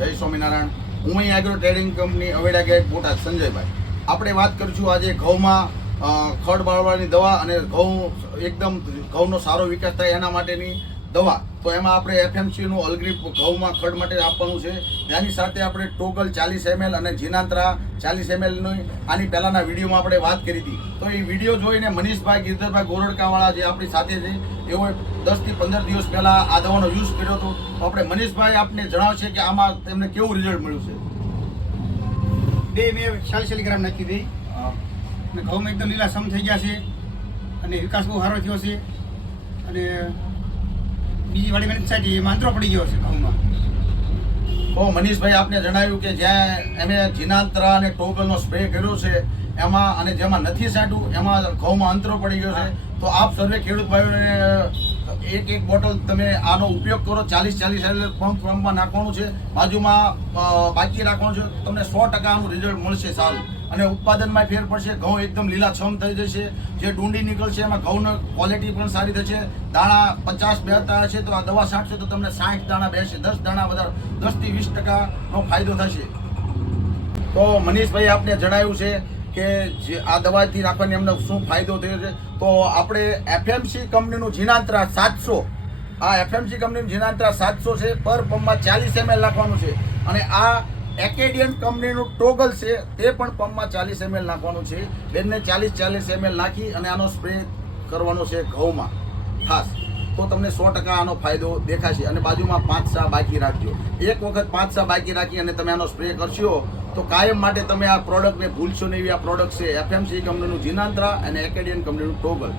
જય સ્વામિનારાયણ. હું અહીં agro trading company અવેડા gate Botad સંજયભાઈ. આપણે વાત કરીશું આજે ઘઉંમાં ખડ બાળવાની દવા અને ઘઉં એકદમ ઘઉંનો સારો વિકાસ થાય એના માટેની દવા. તો એમાં આપણે એફએમસીનું અલગ્રીપ ઘઉંમાં ખડ માટે આપવાનું છે. તેની સાથે આપણે ટોગલ 40 ml અને જીનાંત્રા 40 ml ની આની પહેલાંના વિડીયોમાં આપણે વાત કરી હતી. તો એ વિડીયો જોઈને મનીષભાઈ ગિરધરભાઈ ગોરડકાવાળા જે આપણી સાથે છે એઓએ 10 થી 15 દિવસ પહેલાં આ દવાનો યુઝ કર્યો હતો. તો આપણે મનીષભાઈ આપને જણાવશે કે આમાં તેમને કેવું રિઝલ્ટ મળ્યું છે. મેં 40 ગ્રામ નાખી દઈ અને ઘઉંમાં એકદમ લીલાછમ થઈ ગયા છે અને વિકાસ બહુ સારો થયો છે. અને બીજી વાળી મેં સાઈડ એમાં અંતરો પડી ગયો છે ઘઉંમાં. તો મનીષભાઈ આપને જણાવ્યું કે જ્યાં અમે જીનાંત્રા અને ટોગલનો સ્પ્રે કર્યો છે એમાં અને જેમાં નથી સાંટ્યું એમાં ઘઉંમાં અંતરો પડી ગયો છે. તો આપ સર્વે ખેડૂત ભાઈઓને એક બોટલ તમે આનો ઉપયોગ કરો. 40 ml પંપમાં નાખવાનું છે, બાજુમાં બાકી રાખવાનું છે. તમને 100% આનું રિઝલ્ટ મળશે સારું અને ઉત્પાદનમાં ફેર પડશે. ઘઉં એકદમ લીલાછમ થઈ જશે. જે ડુંડી નીકળશે એમાં ઘઉંની ક્વોલિટી પણ સારી થશે. દાણા 50 બેહતા હશે તો આ દવા છાંટશે તો તમને 60 દાણા બેસશે. 10 દાણા વધારે 10 થી 20% ફાયદો થશે. તો મનીષભાઈ આપને જણાવ્યું છે કે જે આ દવાથી રાખવાની એમને શું ફાયદો થયો છે. તો આપણે એફએમસી કંપનીનું જીનાંત્રા 700 આ એફએમસી કંપનીનું જીનાંત્રા 700 છે. પર પંપમાં 40 ml નાખવાનું છે. અને આ એકેડિયન કંપનીનું ટોગલ છે તે પણ પંપમાં 40 ml નાખવાનું છે. બંને 40 ml નાખી અને આનો સ્પ્રે કરવાનો છે ઘઉંમાં ખાસ. તો તમને 100% આનો ફાયદો દેખાશે. અને બાજુમાં 5 સા બાકી રાખજો. એક વખત 5 સા બાકી રાખી અને તમે આનો સ્પ્રે કરશો તો કાયમ માટે તમે આ પ્રોડક્ટને ભૂલશો નહીં. એવી આ પ્રોડક્ટ છે એફએમસી કંપનીનું જીનાંત્રા અને એકેડિયન કંપનીનું ટોગલ.